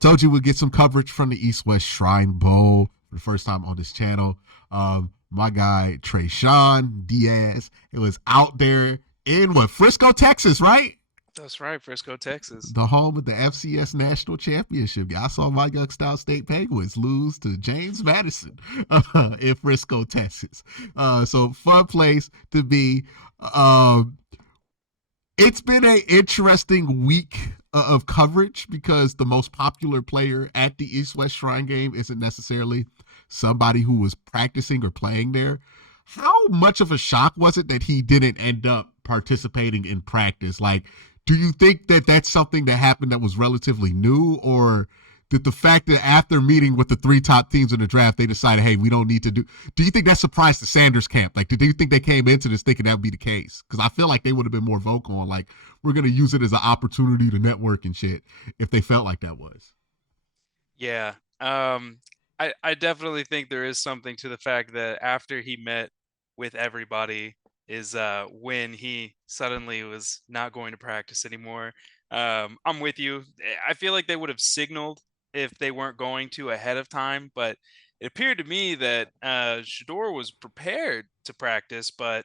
told you we'd get some coverage from the East-West Shrine Bowl for the first time on this channel. My guy, Trayshawn Diaz, it was out there in Frisco, Texas, right? That's right, Frisco, Texas. The home of the FCS National Championship. I saw my Youngstown State Penguins lose to James Madison in Frisco, Texas. So fun place to be. It's been an interesting week of coverage because the most popular player at the East West Shrine game isn't necessarily somebody who was practicing or playing there. How much of a shock was it that he didn't end up participating in practice? Like, do you think that that's something that happened that was relatively new, or did the fact that after meeting with the three top teams in the draft, they decided, hey, we don't need to do? Do you think that surprised the Sanders camp? Like, did you think they came into this thinking that would be the case? Because I feel like they would have been more vocal on, like, we're going to use it as an opportunity to network and shit if they felt like that was. Yeah. I definitely think there is something to the fact that after he met with everybody is when he suddenly was not going to practice anymore. I'm with you. I feel like they would have signaled if they weren't going to ahead of time, but it appeared to me that Shador was prepared to practice, but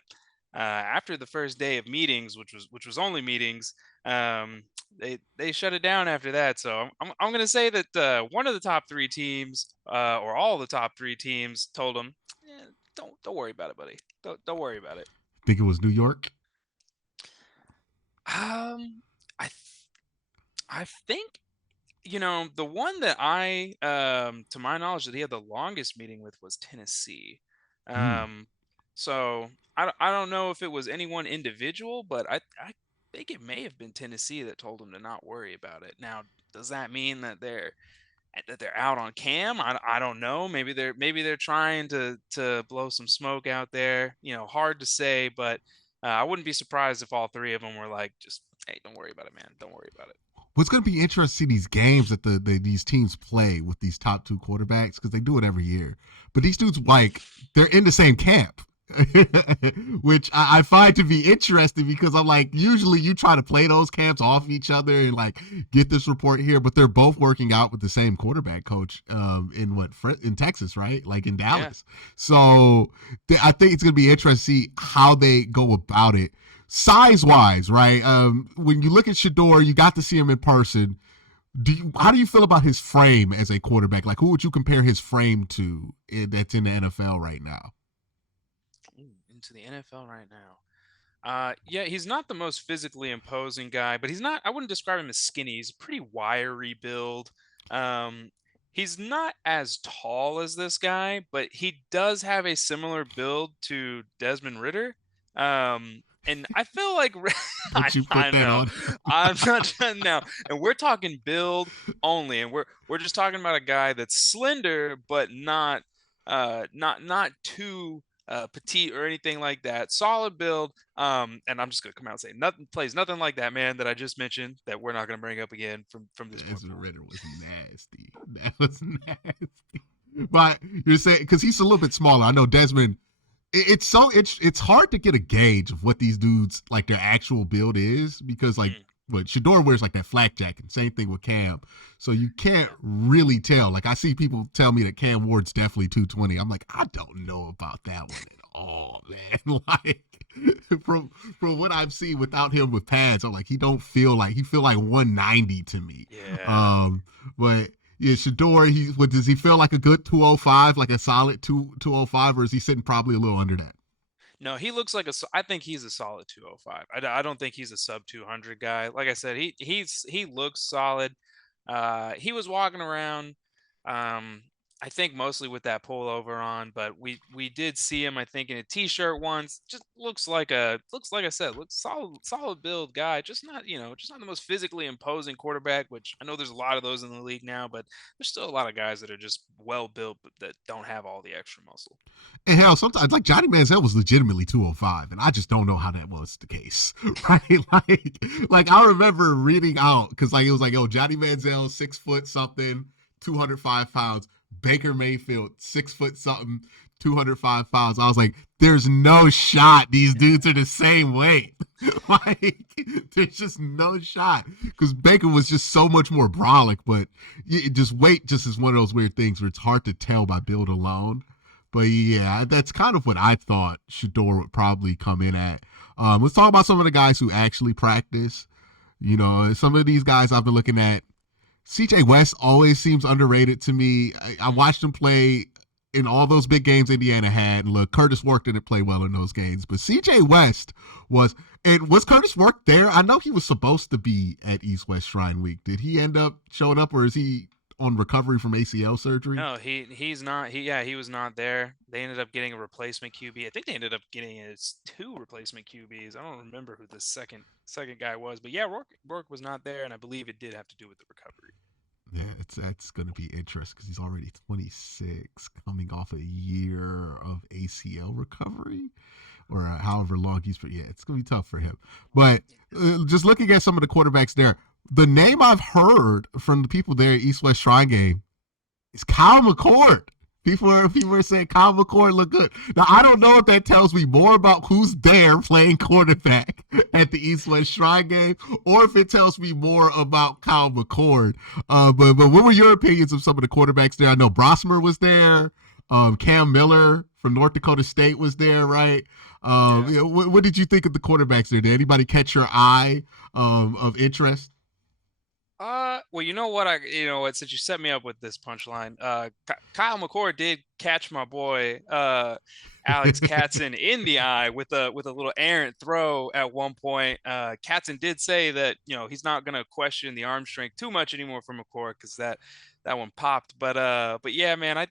after the first day of meetings, which was only meetings, they shut it down after that. So I'm gonna say that one of the top three teams, or all the top three teams, told him, don't worry about it, buddy. Don't worry about it. Think it was New York? Um, I th- I think the one that to my knowledge, that he had the longest meeting with was Tennessee. Hmm. Um, so I don't know if it was any one individual, but I think it may have been Tennessee that told him to not worry about it. Now, does that mean that they're out on Cam? I don't know. Maybe they're trying to blow some smoke out there. Hard to say, but I wouldn't be surprised if all three of them were like, just, hey, don't worry about it, man. Don't worry about it. What's going to be interesting to see these games that these teams play with these top two quarterbacks, because they do it every year. But these dudes, like, they're in the same camp, which I find to be interesting because I'm like, usually you try to play those camps off each other and like get this report here, but they're both working out with the same quarterback coach in Texas, right? Like in Yeah. Dallas. So I think it's going to be interesting to see how they go about it size wise, right? When you look at Shador, you got to see him in person. How do you feel about his frame as a quarterback? Like, who would you compare his frame to that's in the NFL right now? Ooh, into the NFL right now. Yeah, he's not the most physically imposing guy, but he's not. I wouldn't describe him as skinny. He's a pretty wiry build. Um, he's not as tall as this guy, but he does have a similar build to Desmond Ritter. And I feel like I, Would you put I that know on? I'm not done now, and we're talking build only, and we're just talking about a guy that's slender, but not too petite or anything like that. Solid build. And I'm just gonna come out and say nothing plays nothing like that man that I just mentioned that we're not gonna bring up again from this point Desmond forward. Ritter was nasty. That was nasty. But you're saying because he's a little bit smaller. I know Desmond. It's hard to get a gauge of what these dudes like their actual build is because like Mm, but Shador wears like that flak jacket. Same thing with Cam. So you can't yeah. really tell. Like I see people tell me that Cam Ward's definitely 220. I'm like, I don't know about that one at all, man. Like from what I've seen without him with pads, I'm like, he feel like 190 to me. Yeah. Um, but yeah, Shador, does he feel like a good 205, like a solid 205, or is he sitting probably a little under that? No, he looks like I think he's a solid 205. I don't think he's a sub 200 guy. Like I said, he looks solid. He was walking around, um, I think mostly with that pullover on, but we did see him, I think, in a t-shirt once. Just looks like I said, looks solid build guy. Just not the most physically imposing quarterback, which I know there's a lot of those in the league now, but there's still a lot of guys that are just well built but that don't have all the extra muscle. And hell, sometimes like Johnny Manziel was legitimately 205, and I just don't know how that was the case, right? Like I remember reading out because like it was like, yo, Johnny Manziel 6 foot something, 205 pounds. Baker Mayfield 6 foot something, 205 pounds. I was like, there's no shot these dudes are the same weight. Like, there's just no shot. Because Baker was just so much more brolic, but just weight just is one of those weird things where it's hard to tell by build alone. But yeah, that's kind of what I thought Shador would probably come in at. Let's talk about some of the guys who actually practice. You know, some of these guys I've been looking at. CJ West always seems underrated to me. I watched him play in all those big games Indiana had. And look, Curtis Work didn't play well in those games, but CJ West was. And was Curtis Work there? I know he was supposed to be at East West Shrine Week. Did he end up showing up, or is he on recovery from ACL surgery? No, he's not. He was not there. They ended up getting a replacement QB. I think they ended up getting two replacement QBs. I don't remember who the second guy was, but yeah, Rourke was not there, and I believe it did have to do with the recovery. Yeah, that's going to be interesting because he's already 26, coming off a year of ACL recovery, or however long he's. Yeah, it's going to be tough for him. But just looking at some of the quarterbacks there, the name I've heard from the people there at East West Shrine Game is Kyle McCord. People are saying Kyle McCord look good. Now I don't know if that tells me more about who's there playing quarterback at the East West Shrine Game, or if it tells me more about Kyle McCord. But what were your opinions of some of the quarterbacks there? I know Brosmer was there. Cam Miller from North Dakota State was there, right? Yeah. What did you think of the quarterbacks there? Did anybody catch your eye of interest? Well, you know what, since you set me up with this punchline, Kyle McCord did catch my boy, Alex Katzen in the eye with a little errant throw at one point. Katzen did say that, he's not going to question the arm strength too much anymore from McCord because that one popped. But yeah, man, I-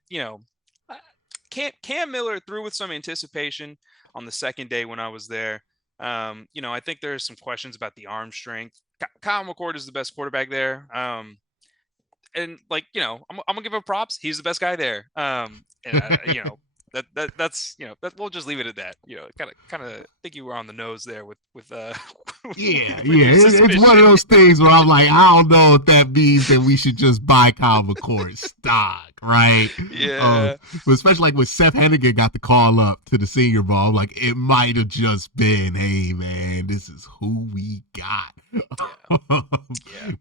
Cam Miller threw with some anticipation on the second day when I was there. I think there's some questions about the arm strength. Kyle McCord is the best quarterback there. And I'm gonna give him props. He's the best guy there. And that we'll just leave it at that. Kind of think you were on the nose there with Yeah, with yeah. your It's one of suspicion. those things where I'm like, I don't know if that means that we should just buy Kyle McCord stock, right? Um, Yeah, but especially like when Seth Hennigan got the call up to the Senior Bowl, like it might have just been, hey man, this is who we yeah, got yeah.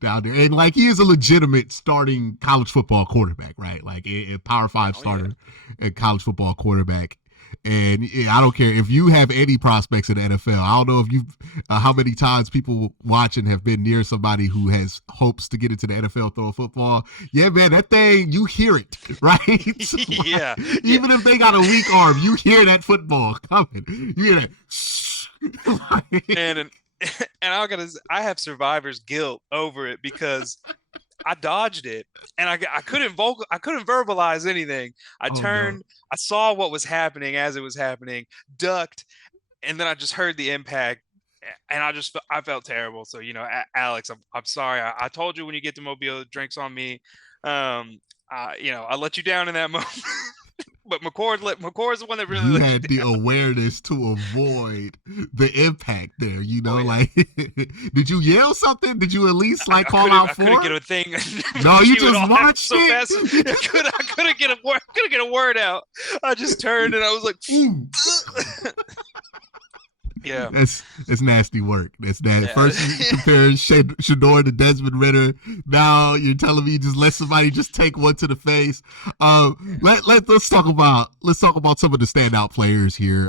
down there, and like he is a legitimate starting college football quarterback, right? Like a Power Yeah, Five oh yeah. starter, a college football quarterback. And I don't care if you have any prospects in the NFL. I don't know if you how many times people watching have been near somebody who has hopes to get into the NFL throwing football. Yeah, man, that thing, you hear it, right? Yeah, yeah. Even if they got a weak arm, you hear that football coming. You hear that. And I have survivor's guilt over it because I dodged it and I couldn't verbalize anything. I Oh, no. turned, I saw what was happening as it was happening, ducked, and then I just heard the impact and I felt terrible. So, Alex, I'm sorry. I told you when you get to Mobile, drinks on me. I let you down in that moment. But McCord's the one that really You let you had the down. awareness to avoid the impact there, Oh yeah. like did you yell something? Did you at least like call out I couldn't get for it? a thing. No, you It just all happened watched so fast. it. I couldn't get a word. Couldn't get a word out. I just turned and I was like, Ooh, yeah, that's nasty work. That's that. yeah, First you compare Shador to Desmond Ritter. Now you're telling me just let somebody just take one to the face. Let's talk about some of the standout players here.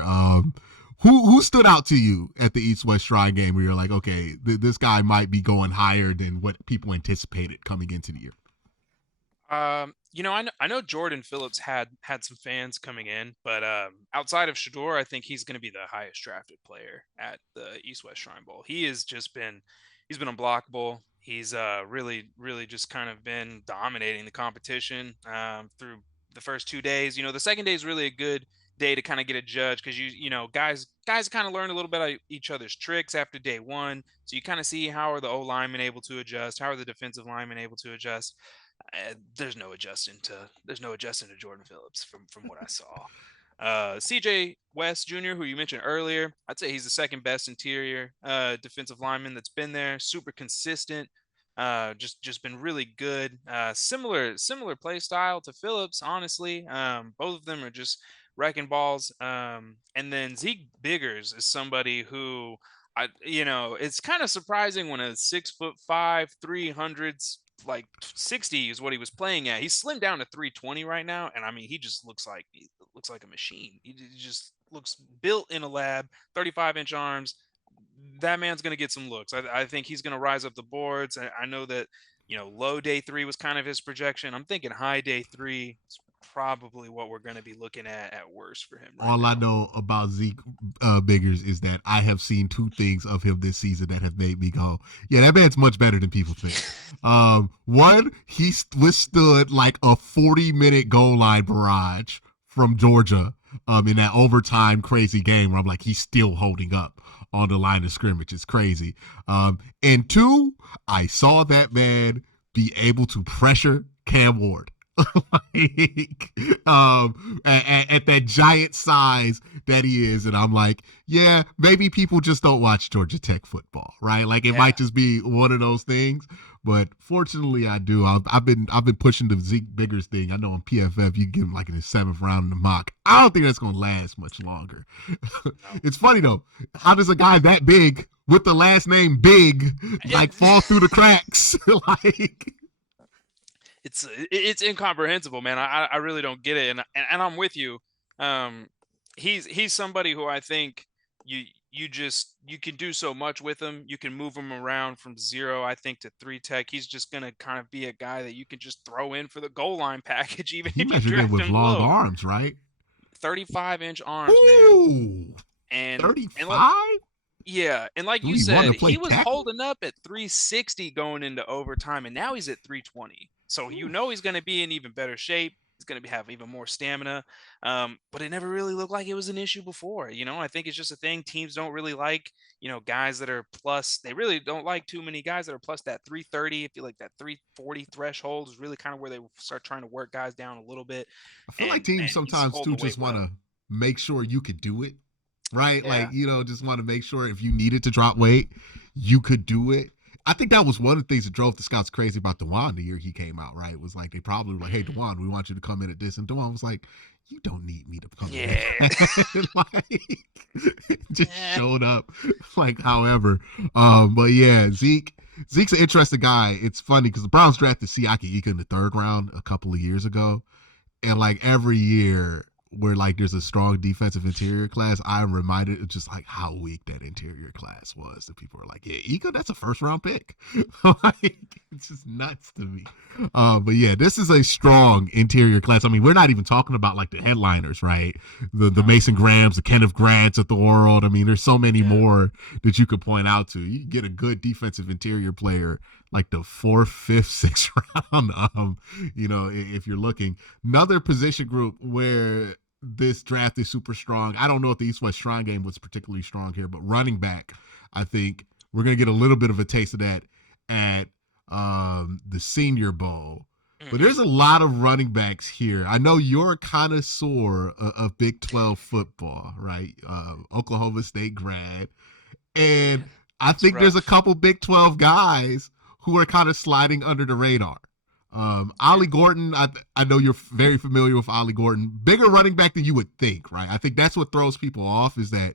Who stood out to you at the East West Shrine Game where you're like, okay, this guy might be going higher than what people anticipated coming into the year? I know Jordan Phillips had some fans coming in, but outside of Shador, I think he's going to be the highest drafted player at the East West Shrine Bowl. He's been unblockable. He's really just kind of been dominating the competition through the first 2 days. The second day is really a good day to kind of get a judge because guys kind of learn a little bit of each other's tricks after day one. So you kind of see how are the O linemen able to adjust, how are the defensive linemen able to adjust. There's no adjusting to Jordan Phillips from what I saw. CJ West Jr., who you mentioned earlier, I'd say he's the second best interior defensive lineman that's been there. Super consistent. Just been really good. Similar play style to Phillips, honestly. Both of them are just wrecking balls. And then Zeke Biggers is somebody who it's kind of surprising when a 6'5", 300s, like 60 is what he was playing at. He's slimmed down to 320 right now, and I mean he looks like a machine. He just looks built in a lab. 35-inch arms. That man's going to get some looks. I think he's going to rise up the boards. I know that low day 3 was kind of his projection. I'm thinking high day 3 is probably what we're going to be looking at worst for him right All I now. know about Zeke Biggers is that I have seen two things of him this season that have made me go, yeah, that man's much better than people think. One, he withstood like a 40-minute goal line barrage from Georgia in that overtime crazy game where I'm like, he's still holding up on the line of scrimmage. It's crazy. And two, I saw that man be able to pressure Cam Ward. Like, at that giant size that he is, and I'm like, yeah, maybe people just don't watch Georgia Tech football, right? Like, it Yeah. might just be one of those things. But fortunately, I do. I've been pushing the Zeke Biggers thing. I know on PFF you give him like in the 7th round in the mock. I don't think that's gonna last much longer. No. It's funny though. How does a guy that big with the last name Big It, like fall through the cracks? Like, it's incomprehensible, man. I really don't get it, and I'm with you. Um, he's somebody who I think you can do so much with him. You can move him around from 0, I think, to 3 tech. He's just gonna kind of be a guy that you can just throw in for the goal line package, even he if you measured in draft with him long low. arms, right? 35-inch arms, man, Ooh, and like 35? yeah, and like Do you we want said, to play he was tackle? holding up at 360 going into overtime, and now he's at 320. So he's going to be in even better shape. He's going to have even more stamina. But it never really looked like it was an issue before. I think it's just a thing. Teams don't really like, guys that are plus. They really don't like too many guys that are plus that 330. I feel like that 340 threshold is really kind of where they start trying to work guys down a little bit. I feel like And teams man, he's sometimes holding too the weight just want well. to make sure you could do it, right? Yeah. Like, just want to make sure if you needed to drop weight, you could do it. I think that was one of the things that drove the scouts crazy about Dewan the year he came out, right? It was like they probably were like, hey, Mhm. Dewan, we want you to come in at this. And Dewan was like, you don't need me to come in Yeah. at that. Like, just Eh. showed up. Like, however. But yeah, Zeke's an interesting guy. It's funny because the Browns drafted Siaki Ika in the 3rd round a couple of years ago. And like every year where like there's a strong defensive interior class, I'm reminded of just like how weak that interior class was. That people are like, yeah, Ika, that's a 1st round pick. Like, it's just nuts to me. But yeah, this is a strong interior class. I mean, we're not even talking about like the headliners, right? The No. Mason Grahams, the Kenneth Grants of the world. I mean, there's so many Yeah. more that you could point out to. You can get a good defensive interior player like the 4th, 5th, 6th round. If you're looking. Another position group where this draft is super strong. I don't know if the East West Shrine game was particularly strong here, but running back, I think we're going to get a little bit of a taste of that at the Senior Bowl. But Mhm. there's a lot of running backs here. I know you're a connoisseur of Big 12 football, right? Oklahoma State grad. And Man, I it's think there's a rough. couple Big 12 guys who are kind of sliding under the radar. Yeah. Ollie Gordon, I know you're very familiar with Ollie Gordon. Bigger running back than you would think, right? I think that's what throws people off is that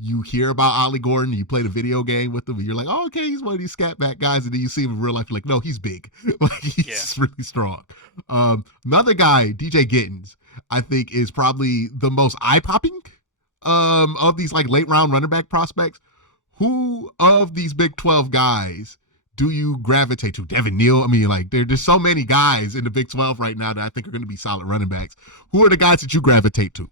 you hear about Ollie Gordon, you play the video game with him, and you're like, oh, okay, he's one of these scat back guys. And then you see him in real life, you're like, no, he's big. Like, Yeah. he's really strong. Another guy, DJ Gittens, I think is probably the most eye popping of these like late round running back prospects. Who of these Big 12 guys do you gravitate to? Devin Neal? I mean, like, there's so many guys in the Big 12 right now that I think are going to be solid running backs. Who are the guys that you gravitate to?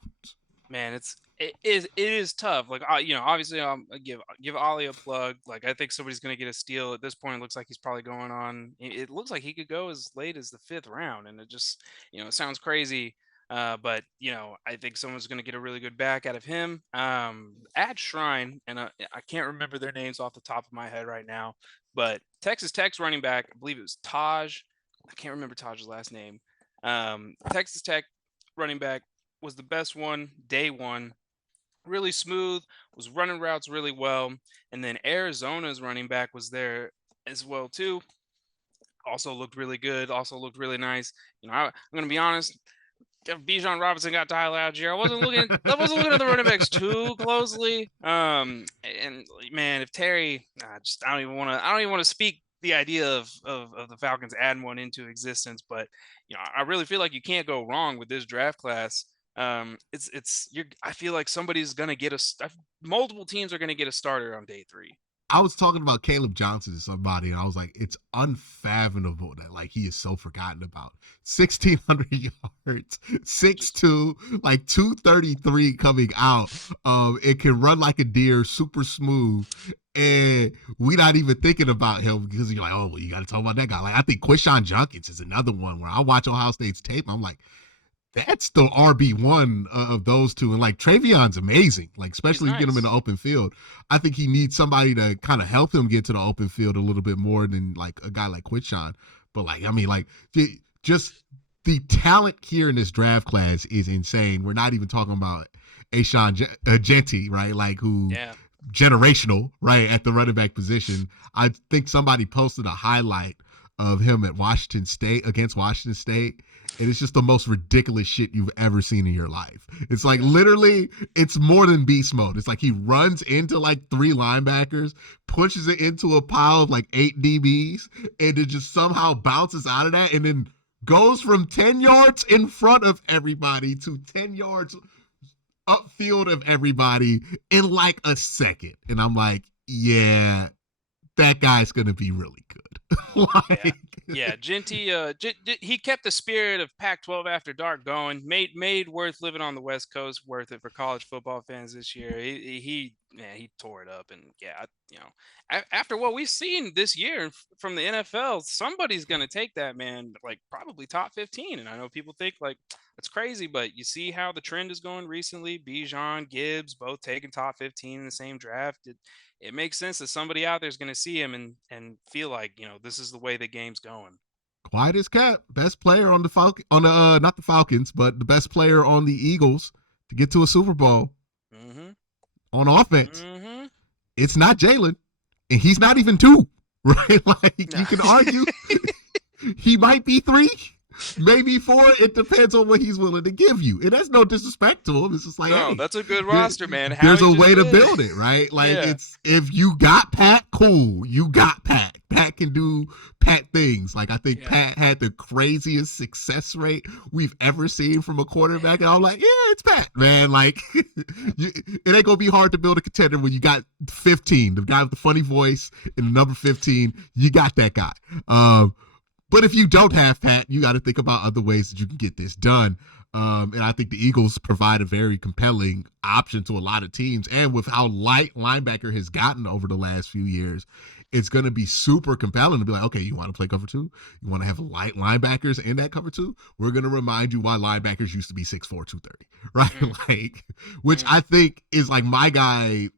Man, it is tough. Like obviously, give Ollie a plug. Like I think somebody's gonna get a steal at this point. It looks like he's probably going on. It looks like he could go as late as the 5th round, and it just it sounds crazy. But I think someone's gonna get a really good back out of him. At Shrine, and I can't remember their names off the top of my head right now, but Texas Tech's running back, I believe it was Taj. I can't remember Taj's last name. Texas Tech running back was the best one day one, really smooth, was running routes really well. And then Arizona's running back was there as well too. Also looked really good, also looked really nice. I'm going to be honest, Bijan Robinson got Tyler Algier. I wasn't looking at the running backs too closely. And man, if Terry, I don't even want to. I don't even want to speak the idea of the Falcons adding one into existence. But I really feel like you can't go wrong with this draft class. It's you're. I feel like somebody's gonna get multiple teams are gonna get a starter on day 3. I was talking about Caleb Johnson to somebody, and I was like, it's unfathomable that like he is so forgotten about. 1,600 yards, Just 6'2", like 233 coming out. It can run like a deer, super smooth. And we not even thinking about him because you're like, oh, well, you got to talk about that guy. Like I think Quincy Junkins is another one where I watch Ohio State's tape. I'm like, that's the RB1 of those two. And like Travion's amazing, like he's especially if you get him in the nice. open field. I think he needs somebody to kind of help him get to the open field a little bit more than like a guy like Quinshon. But like, I mean, like just the talent here in this draft class is insane. We're not even talking about Ashawn Genty, right? Like who Yeah. generational, right, at the running back position. I think somebody posted a highlight of him at Washington State against Washington State. And it's just the most ridiculous shit you've ever seen in your life. It's like Yeah. literally, it's more than beast mode. It's like he runs into like 3 linebackers, pushes it into a pile of like 8 DBs, and it just somehow bounces out of that and then goes from 10 yards in front of everybody to 10 yards upfield of everybody in like a second. And I'm like, yeah, that guy's going to be really good. Yeah. like, Yeah, Genty, he kept the spirit of Pac-12 after dark going. Made worth living on the West Coast, worth it for college football fans this year. He tore it up, and yeah, after what we've seen this year from the NFL, somebody's gonna take that man like probably top 15. And I know people think like that's crazy, but you see how the trend is going recently. Bijan, Gibbs, both taking top 15 in the same draft. It makes sense that somebody out there is going to see him and feel like this is the way the game's going. quiet as cat, best player on the not the Falcons, but the best player on the Eagles to get to a Super Bowl Mm-hmm. on offense. Mm-hmm. It's not Jalen, and he's not even 2, right? Like No. you can argue he might be 3, maybe 4. It depends on what he's willing to give you, and that's no disrespect to him. It's just like, No, hey, that's a good there, roster, man. there's Howie a just way to did it. build it, right? Like Yeah. it's if you got Pat, cool. You got Pat. Pat can do Pat things. Like I think Yeah. Pat had the craziest success rate we've ever seen from a quarterback, Man. and I'm like, yeah, it's Pat, man. Like it ain't gonna be hard to build a contender when you got 15, the guy with the funny voice and the number 15. You got that guy. But if you don't have Pat, you got to think about other ways that you can get this done. And I think the Eagles provide a very compelling option to a lot of teams. And with how light linebacker has gotten over the last few years, it's going to be super compelling to be like, okay, you want to play cover 2? You want to have light linebackers in that cover 2? We're going to remind you why linebackers used to be 6'4", 230, right? Mm, like, which mm, I think is like my guy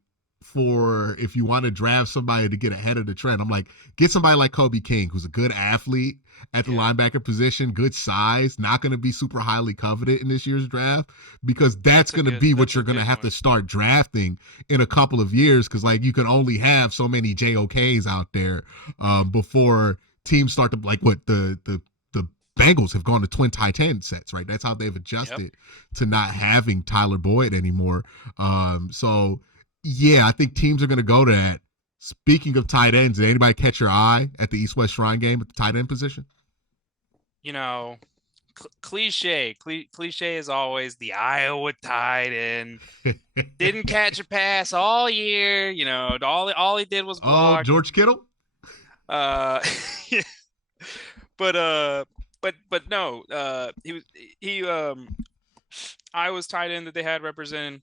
for if you want to draft somebody to get ahead of the trend. I'm like, get somebody like Kobe King, who's a good athlete at the yeah. linebacker position, good size, not going to be super highly coveted in this year's draft because that's going to be what That's a you're going to good have to one. start drafting in a couple of years because like you can only have so many JOKs out there Mm, before teams start to like what the Bengals have gone to twin tight end sets, right? That's how they've yep. adjusted to not having Tyler Boyd anymore. So yeah, I think teams are going to go to that. Speaking of tight ends, did anybody catch your eye at the East West Shrine game at the tight end position? You know, cliche is always the Iowa tight end. Didn't catch a pass all year. All he did was Oh, block. George Kittle? Uh, but no. He Iowa's tight end that they had representing.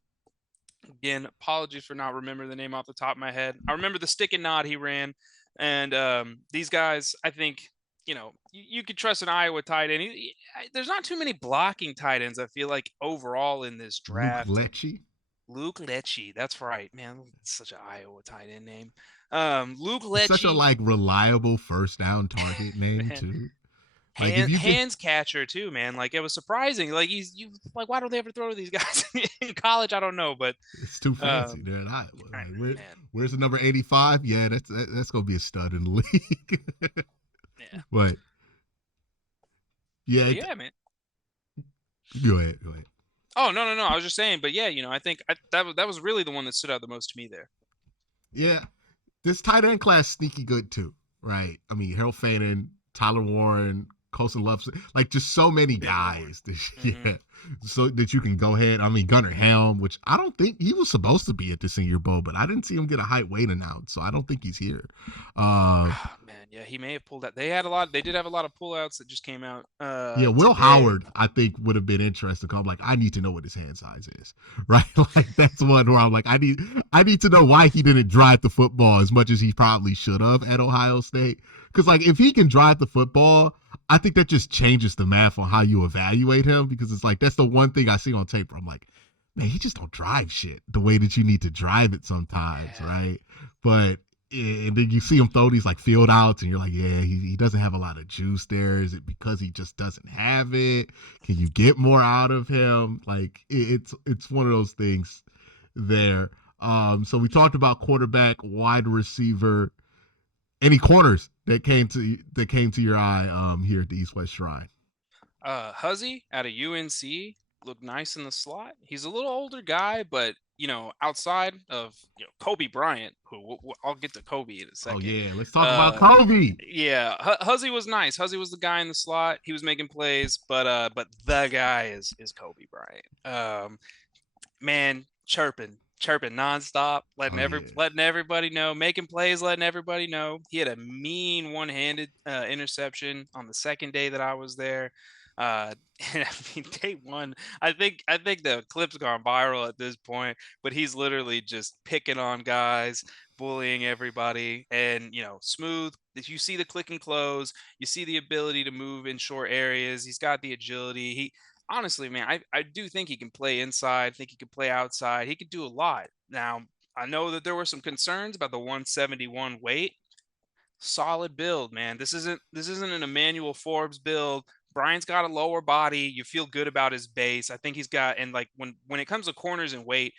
Again, apologies for not remembering the name off the top of my head. I remember the stick and nod he ran, and these guys, I think, you could trust an Iowa tight end. There's not too many blocking tight ends. I feel like overall in this Luke draft, Lecce? Luke Lecce. That's right, man. Such an Iowa tight end name. Luke It's such a Lecce, like reliable first down target name man. too. Like if you could Hands catcher too, man. Like it was surprising. Like you like why don't they ever throw to these guys in college? I don't know, but it's too fancy. um, They're in Iowa. Like man, where's the number 85? Yeah, that's gonna be a stud in the league. yeah. but yeah, But yeah, man. Go ahead. Go ahead. Oh, no, no, no. I was just saying, but yeah, I think that was really the one that stood out the most to me there. Yeah, this tight end class sneaky good too, right? I mean, Harold Fannin, Tyler Warren, Colson Love, like just so many Bit more. guys. That, Hmm. yeah, so that you can go ahead. I mean, Gunnar Helm, which I don't think he was supposed to be at the Senior Bowl, but I didn't see him get a height weight announced, so I don't think he's here. Uh, Man, yeah, he may have pulled out. They had a lot. They did have a lot of pullouts that just came out Yeah, Will today. Howard, I think, would have been interesting. I'm like, I need to know what his hand size is, right? Like that's one where I'm like, I need to know why he didn't drive the football as much as he probably should have at Ohio State. Because like, if he can drive the football, I think that just changes the math on how you evaluate him. Because it's like that's the one thing I see on tape where I'm like, man, he just don't drive shit the way that you need to drive it sometimes, Yeah. right? But and then you see him throw these like field outs, and you're like, yeah, he doesn't have a lot of juice there. Is it because he just doesn't have it? Can you get more out of him? Like it's one of those things there. So we talked about quarterback, wide receiver, any corners that came to your eye here at the East West Shrine. Huzzy out of UNC looked nice in the slot. He's a little older guy, but outside of Kobe Bryant, who I'll get to Kobe in a Oh second. yeah, let's talk about Uh, Kobe. yeah, Huzzy was nice. Huzzy was the guy in the slot. He was making plays, but the guy is Kobe Bryant. Man, chirping nonstop, Oh yeah. letting everybody know, making plays, letting everybody know. He had a mean one-handed interception on the second day that I was there. And I mean, day one, I think the clip's gone viral at this point, but he's literally just picking on guys, bullying everybody, and smooth. If you see the click and close, you see the ability to move in short areas. He's got the agility. He honestly, man, I do think he can play inside. I think he can play outside. He could do a lot. Now, I know that there were some concerns about the 171 weight. Solid build, man. This isn't an Emmanuel Forbes build. Brian's got a lower body. You feel good about his base. I think he's got, and like when it comes to corners and weight,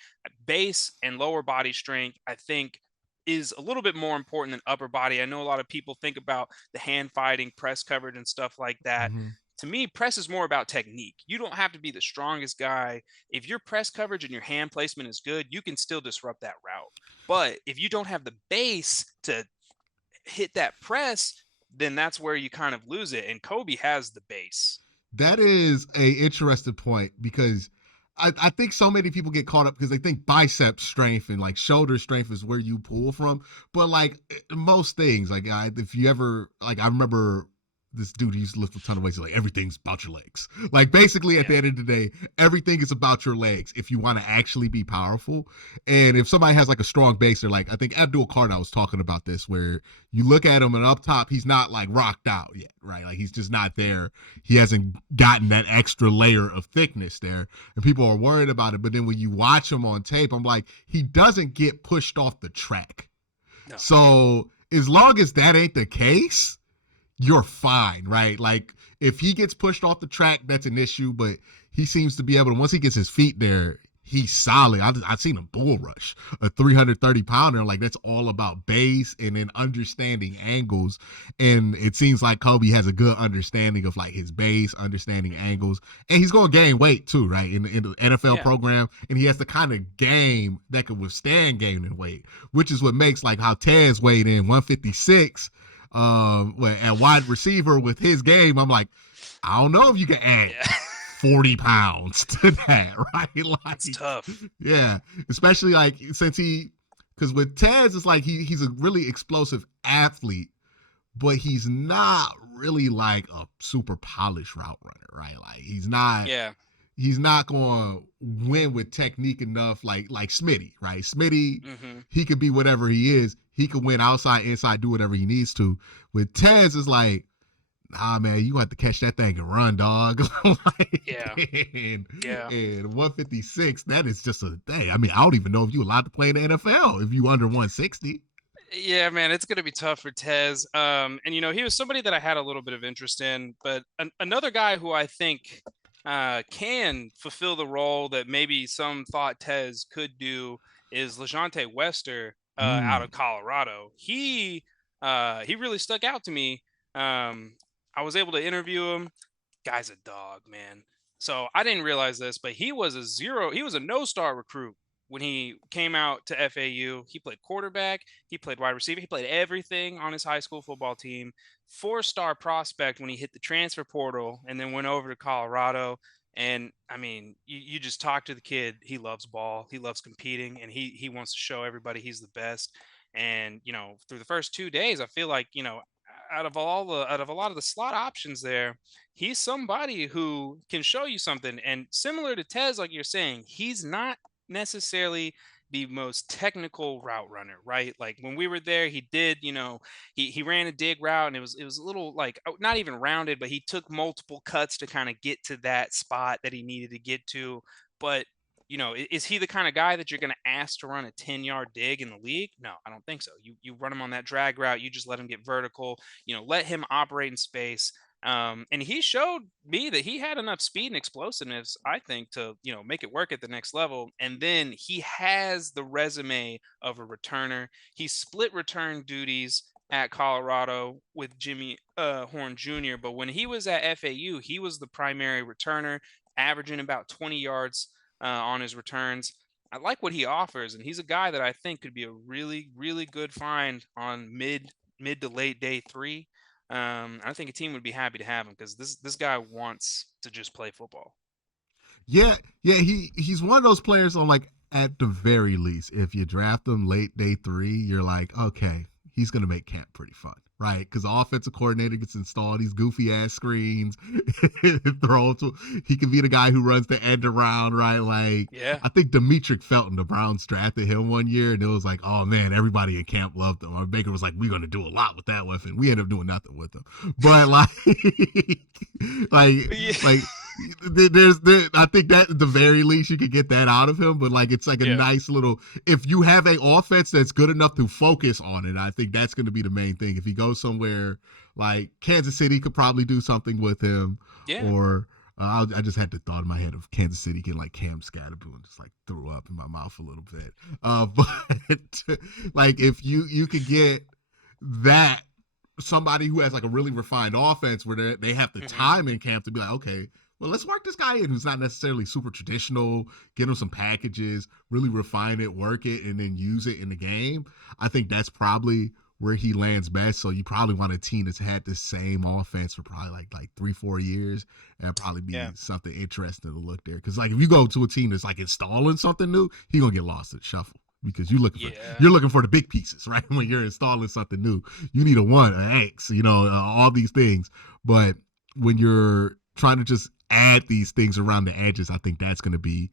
base and lower body strength, I think is a little bit more important than upper body. I know a lot of people think about the hand fighting, press coverage, and stuff like that. Mm-hmm. To me, press is more about technique. You don't have to be the strongest guy. If your press coverage and your hand placement is good, you can still disrupt that route. But if you don't have the base to hit that press, then that's where you kind of lose it. And Kobe has the base. That is a interesting point because I think so many people get caught up because they think bicep strength and like shoulder strength is where you pull from. But like most things, like if you ever like, I remember this dude used to lift a ton of weights. Like everything's about your legs. Like basically, at the Yeah. end of the day, everything is about your legs if you want to actually be powerful. And if somebody has like a strong base, they're like, I think Abdul Karna was talking about this, where you look at him and up top, he's not like rocked out yet, right? Like he's just not there. He hasn't gotten that extra layer of thickness there, and people are worried about it. But then when you watch him on tape, I'm like, he doesn't get pushed off the track. No. So as long as that ain't the case, you're fine, right? Like if he gets pushed off the track, that's an issue, but he seems to be able to, once he gets his feet there, he's solid. I've seen him bull rush a 330 pounder. Like that's all about base and then understanding angles. And it seems like Kobe has a good understanding of like his base, understanding Hmm. angles, and he's going to gain weight too, right? In the NFL Yeah. program, and he has the kind of game that could withstand gaining weight, which is what makes like how Tez weighed in 156 at wide receiver with his game. I'm like, I don't know if you can add Yeah. 40 pounds to that, right? That's Like, tough. yeah, especially like since because with Taz, it's like he's a really explosive athlete, but he's not really like a super polished route runner, right? Like Yeah. he's not going to win with technique enough like Smitty, right? Smitty, Hmm. he could be whatever he is. He could win outside, inside, do whatever he needs to. With Tez, it's like, nah, man, you have to catch that thing and run, dog. Like, Yeah. and, Yeah. and 156, that is just a day. I mean, I don't even know if you're allowed to play in the NFL if you under 160. Yeah, man, it's gonna be tough for Tez. And he was somebody that I had a little bit of interest in, but another guy who I think can fulfill the role that maybe some thought Tez could do is Lejante Wester out Mm. of Colorado. He really stuck out to me. I was able to interview him. Guy's a dog, man. So I didn't realize this, but he was a no-star recruit when he came out to FAU. He played quarterback, he played wide receiver, he played everything on his high school football team. Four-star prospect when he hit the transfer portal and then went over to Colorado. And I mean, you just talk to the kid, he loves ball, he loves competing, and he wants to show everybody he's the best. And through the first 2 days, I feel like, out of a lot of the slot options there, he's somebody who can show you something. And similar to Tez, like you're saying, he's not necessarily the most technical route runner, right? Like when we were there, he did, he ran a dig route, and it was a little like, not even rounded, but he took multiple cuts to kind of get to that spot that he needed to get to. But is he the kind of guy that you're going to ask to run a 10-yard dig in the league? No, I don't think so. You run him on that drag route, you just let him get vertical, let him operate in space. And he showed me that he had enough speed and explosiveness, I think, to make it work at the next level. And then he has the resume of a returner. He split return duties at Colorado with Jimmy Horn Jr. But when he was at FAU, he was the primary returner, averaging about 20 yards on his returns. I like what he offers, and he's a guy that I think could be a really, really good find on mid to late day three. I think a team would be happy to have him because this guy wants to just play football. Yeah, yeah, he's one of those players on like at the very least, if you draft him late day 3, you're like, okay, he's gonna make camp pretty fun, right? Because the offensive coordinator gets installed these goofy ass screens, throw to. He can be the guy who runs the end around, right? Like Yeah. I think Demetric Felton, the Browns drafted him one year, and it was like, oh man, everybody in camp loved him. Or Baker was like, we're gonna do a lot with that weapon. We ended up doing nothing with him, but like, like, Yeah. like I think that at the very least you could get that out of him, but like it's like a Yeah. nice little, if you have a offense that's good enough to focus on it, I think that's going to be the main thing. If he goes somewhere like Kansas City could probably do something with him, Yeah. or I just had the thought in my head of Kansas City getting like Cam Scatterboom and just like threw up in my mouth a little bit. But like if you could get that, somebody who has like a really refined offense where they have the Hmm. time in camp to be like, okay, well, let's work this guy in who's not necessarily super traditional, get him some packages, really refine it, work it, and then use it in the game. I think that's probably where he lands best. So you probably want a team that's had the same offense for probably like 3-4 years, and probably be Yeah. something interesting to look there. Because like if you go to a team that's like installing something new, he gonna get lost in the shuffle because Yeah. you're looking for the big pieces, right? When you're installing something new, you need a one, an X, all these things. But when you're trying to just add these things around the edges, I think that's going to be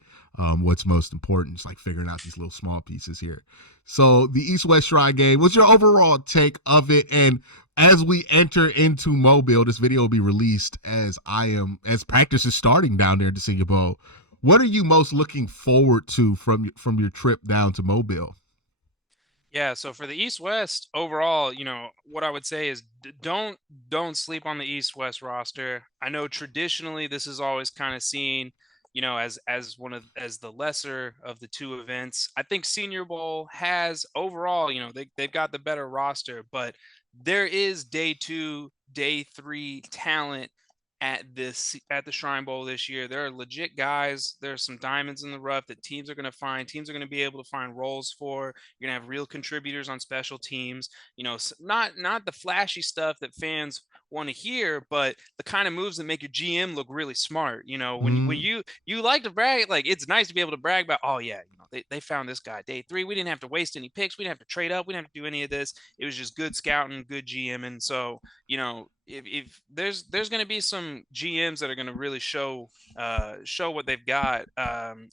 what's most important. It's like figuring out these little small pieces here. So the East West Shrine game, what's your overall take of it? And as we enter into Mobile, this video will be released as practice is starting down there at the Senior Bowl. What are you most looking forward to from your trip down to Mobile? Yeah, so for the East West overall, what I would say is don't sleep on the East West roster. I know traditionally this is always kind of seen, as one of as the lesser of the two events. I think Senior Bowl has overall, they've got the better roster, but there is day 2, day 3 talent at the Shrine Bowl this year. There are legit guys. There are some diamonds in the rough that teams are going to find. Teams are going to be able to find roles for. You're going to have real contributors on special teams. Not the flashy stuff that fans want to hear, but the kind of moves that make your GM look really smart. When Mm, you like to brag, like it's nice to be able to brag about, oh yeah, they found this guy day 3. We didn't have to waste any picks. We didn't have to trade up. We didn't have to do any of this. It was just good scouting, good GM. And so, if there's going to be some GMs that are going to really show what they've got,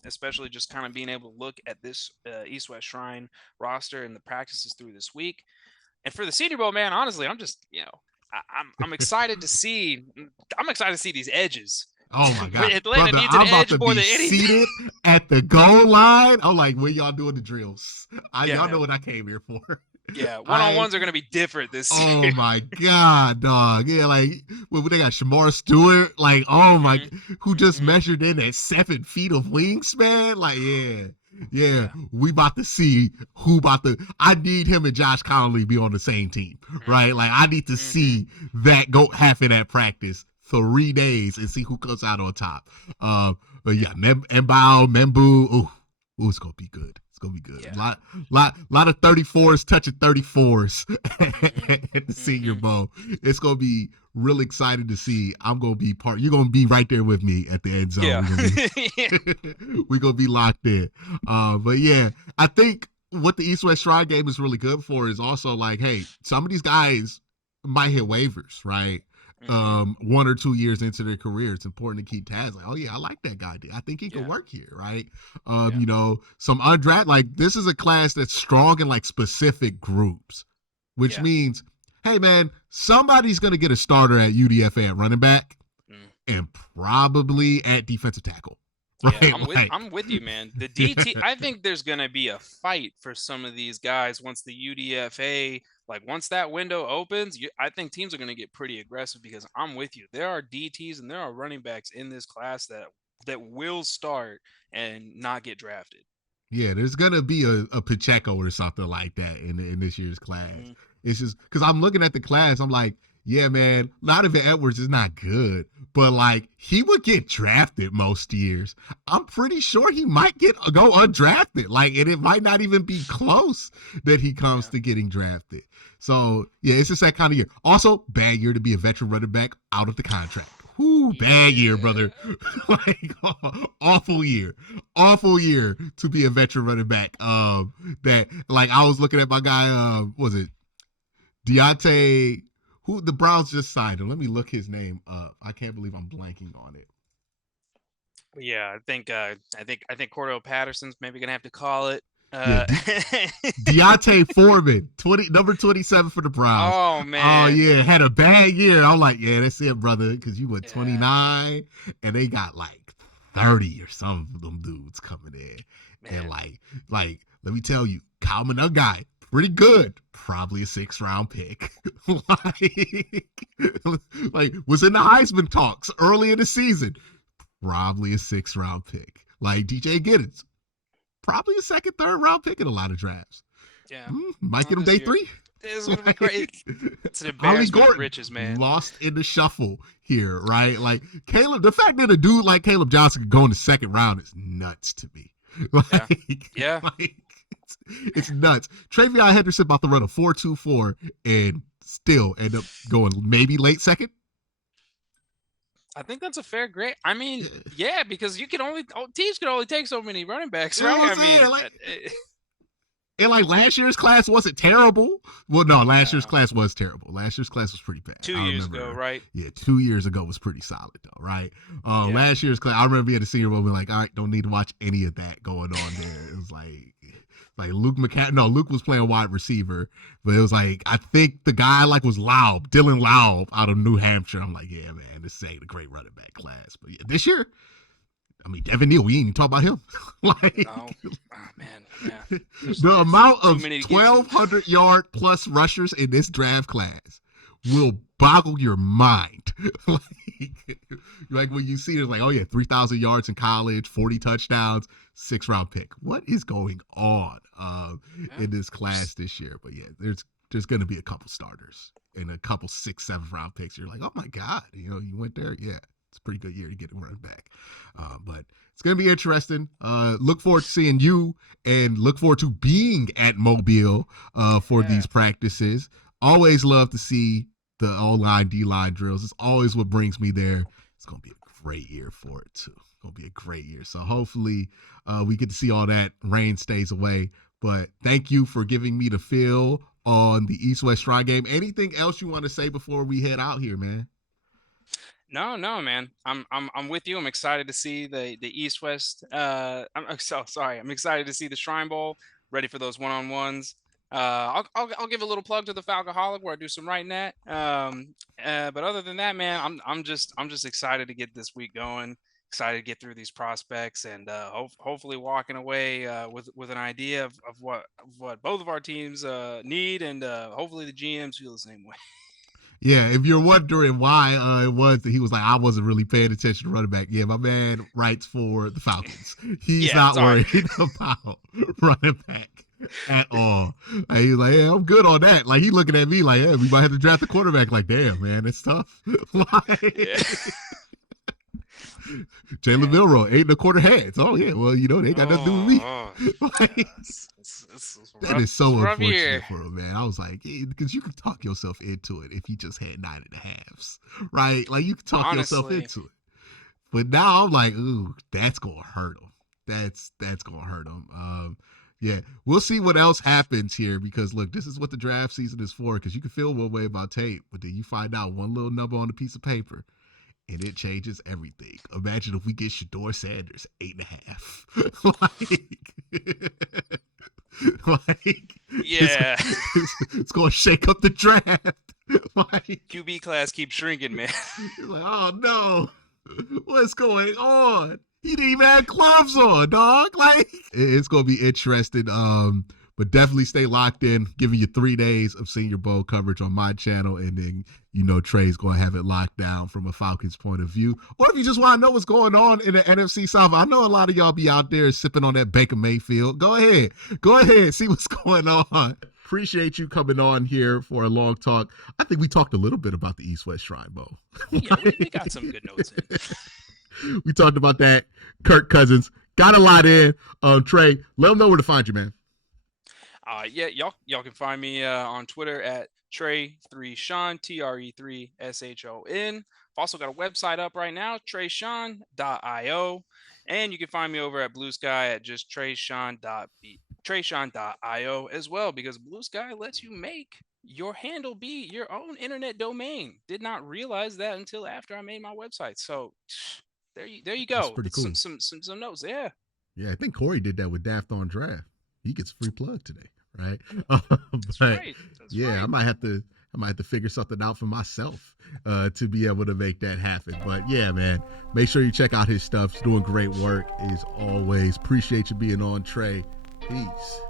especially just kind of being able to look at this East West Shrine roster and the practices through this week. And for the Senior Bowl, man, honestly, I'm just I'm excited to see these edges. oh my God, Atlanta brother, needs an I'm about edge to more be than anything. seated at the goal line. I'm like, when y'all doing the drills? Yeah, Y'all know man. what I came here for. Yeah, one on I ones are going to be different this Oh year. my God, dog. Yeah, like when they got Shamar Stewart, like, oh my, Hmm. who just Hmm. measured in at 7 feet of wingspan. Like, yeah, yeah, Yeah. we about to see who about to. I need him and Josh Conley be on the same team, right? Hmm. Like, I need to Hmm. see that go half of that practice 3 days and see who comes out on top. But yeah, Mbao, Membu, ooh, it's gonna be good. It's gonna be good. Yeah. Lot of 34s touching 34s Hmm. at the Senior Hmm. Bowl. It's gonna be really exciting to see. I'm gonna be part. You're gonna be right there with me at the end zone. Yeah. Yeah. We're gonna be locked in. But yeah, I think what the East West Shrine game is really good for is also like, hey, some of these guys might hit waivers, right? Hmm. 1 or 2 years into their career, it's important to keep tabs. Like, oh yeah, I like that guy. I think he could Yeah. work here, right? Yeah. Some undrafted. Like this is a class that's strong in like specific groups, which Yeah. means, hey man, somebody's gonna get a starter at UDFA at running back Mm. and probably at defensive tackle, Yeah, right? Like, I'm with you, man. The DT, I think there's gonna be a fight for some of these guys once the UDFA, like once that window opens. I think teams are gonna get pretty aggressive because I'm with you. There are DTs and there are running backs in this class that will start and not get drafted. yeah, there's gonna be a Pacheco or something like that in this year's class. Hmm. It's just because I'm looking at the class, I'm like, yeah, man, Donovan Edwards is not good, but like he would get drafted most years. I'm pretty sure he might go undrafted, like, and it might not even be close that he comes Yeah. to getting drafted. So yeah, it's just that kind of year. Also, bad year to be a veteran running back out of the contract. Whoo, bad year, brother. Yeah. Like awful year, awful year to be a veteran running back. That like I was looking at my guy. Was it Deontay? Who the Browns just signed him? Let me look his name up. I can't believe I'm blanking on it. Yeah, I think Cordell Patterson's maybe gonna have to call it. Yeah, Uh, Deontay Foreman, number 27 for the Browns. oh Oh man. yeah, had a bad year. I'm like, yeah, that's it, brother, because you went Yeah, 29, and they got like 30 or some of them dudes coming in, and man. like let me tell you, Kyle guy, pretty good, probably a 6th round pick. like, like was in the Heisman talks early in the season, probably a 6th round pick. Like DJ Giddens, probably a second, 3rd round pick in a lot of drafts. Yeah. Might Well, get him this day year 3. is gonna be Like, great. It's an Ollie embarrassment of Gordon riches, man. lost in the shuffle here, right? Like Caleb, the fact that a dude like Caleb Johnson could go in the 2nd round is nuts to me. Yeah. Like, Yeah. like it's nuts. Travion Henderson about to run a 4.24 and still end up going maybe late second. I think that's a fair grade. I mean, Yeah. yeah, because teams can only take so many running backs, You know right? what I I'm saying? mean, Like, and like last year's class wasn't terrible. Well, no, last year's no, class was terrible. Last year's class was pretty bad. 2 years ago, right? Yeah, 2 years ago was pretty solid though, right? Yeah. Last year's class, I remember being a Senior Bowl, being like, all right, don't need to watch any of that going on there. It was like Luke McCann. No, Luke was playing wide receiver, but it was like I think the guy like was Laub, Dylan Laub out of New Hampshire. I'm like, yeah, man, this ain't a great running back class. But yeah, this year, I mean, Devin Neal, we ain't even talk about him. Like No. Oh man. Yeah. There's the amount too of many to get to. 1,200-yard plus rushers in this draft class will boggle your mind. like when you see it, like, oh yeah, 3,000 yards in college, 40 touchdowns, 6th round pick. What is going on Yeah. in this class this year? But yeah, there's going to be a couple starters and a couple 6th, 7th round picks. You're like, oh my god, you went there. Yeah, it's a pretty good year to get a running back. But it's going to be interesting. Look forward to seeing you and look forward to being at Mobile for Yeah. these practices. Always love to see the O-line, D-line drills. It's always what brings me there. It's going to be a great year for it, too. It's going to be a great year. So hopefully we get to see all that. Rain stays away. But thank you for giving me the feel on the East-West Shrine game. Anything else you want to say before we head out here, man? No, no, man. I'm with you. I'm excited to see the East West. I'm so sorry. I'm excited to see the Shrine Bowl. Ready for those one-on-ones. I'll give a little plug to the Falcoholic where I do some writing at. But other than that, man, I'm just excited to get this week going. Excited to get through these prospects and hopefully walking away with an idea of what both of our teams need and hopefully the GMs feel the same way. Yeah, if you're wondering why it was that he was like, I wasn't really paying attention to running back. Yeah, my man writes for the Falcons. He's Yeah, not sorry. worried about running back. At all. Like, he's like, hey, I'm good on that. Like he looking at me like, hey, we might have to draft a quarterback. Like, damn, man, it's tough. Yeah. Jalen Man. Milroe, 8.25 heads. Oh yeah, well, they got nothing to do with me. Yeah, Like, it's that rough. is It's so rough here. unfortunate for him, man. I was like, because you could talk yourself into it if he just had 9.5s, right? Like you could talk yourself Honestly, into it. But now I'm like, ooh, that's gonna hurt him. That's gonna hurt him. Yeah, we'll see what else happens here because look, this is what the draft season is for. Because you can feel one way about tape, but then you find out one little number on a piece of paper, and it changes everything. Imagine if we get Shador Sanders 8.5, like it's, yeah. it's gonna shake up the draft. Like, QB class keeps shrinking, man. like, oh no, what's going on? He didn't even have gloves on, dog. Like, it's gonna be interesting. But definitely stay locked in. Giving you 3 days of Senior Bowl coverage on my channel, and then Trey's gonna have it locked down from a Falcons point of view. Or if you just want to know what's going on in the NFC South, I know a lot of y'all be out there sipping on that Baker Mayfield. Go ahead, see what's going on. Appreciate you coming on here for a long talk. I think we talked a little bit about the East West Shrine Bowl. Yeah, we got some good notes in. We talked about that. Kirk Cousins got a lot in. Trey, let them know where to find you, man. Yeah, y'all can find me on Twitter at Trey3Sean, TRE3SHON. I've also got a website up right now, TreySean.io. And you can find me over at Blue Sky at just TreySean.io as well, because Blue Sky lets you make your handle be your own internet domain. Did not realize that until after I made my website. So there you That's go. pretty cool. Some notes. Yeah. Yeah, I think Corey did that with Daft on Draft. He gets a free plug today, right? That's right. That's right. I might have to figure something out for myself to be able to make that happen. But yeah, man, make sure you check out his stuff. He's doing great work as always. Appreciate you being on, Trey. Peace.